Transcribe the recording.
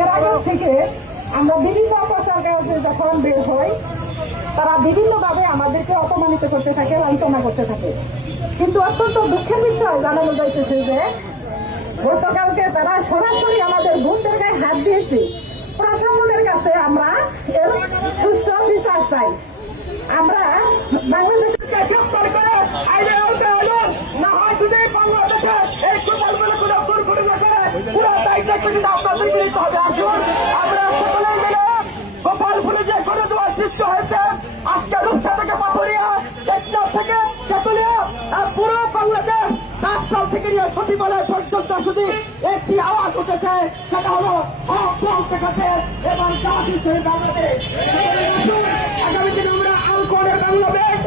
এর আগে থেকে আমরা বিভিন্ন অপপ্রচার যখন বের হই, তারা বিভিন্নভাবে আমাদেরকে অপমানিত করতে থাকে, লাঞ্ছনা করতে থাকে। কিন্তু অত্যন্ত দুঃখের বিষয় জানানো যাইতেছে যে গতকালকে তারা সরাসরি আমাদের বোনদের গায়ে হাত দিয়েছে। প্রশাসনের কাছে আমরা এর সুষ্ঠু বিচার চাই। আমরা বাংলাদেশের গ্রেফতার করে আইনের আওতায় আনুন, না হয় যদি বাংলাদেশে এই কোটালগুলো কোনো দূর করে না করে পুরো দায়িত্ব কিন্তু আপনাদের নিতে হবে। আসুন আমরা সকলে মিলে গোপালপুরে যে গণদুয়ার সৃষ্টি হয়েছে, আজকে রূপসা থেকে পাথরিয়া, টেকনাফ থেকে তেতুলিয়া, পুরো বাংলাদেশ 10 সাল থেকে নিয়ে সচিবালয় পর্যন্ত শুধু একটি আওয়াজ উঠেছে, সেটা হলো হক বলতে কাছে এবং বাংলাদেশ। আগামী দিনে আমরা আলকোহলের বাংলাদেশ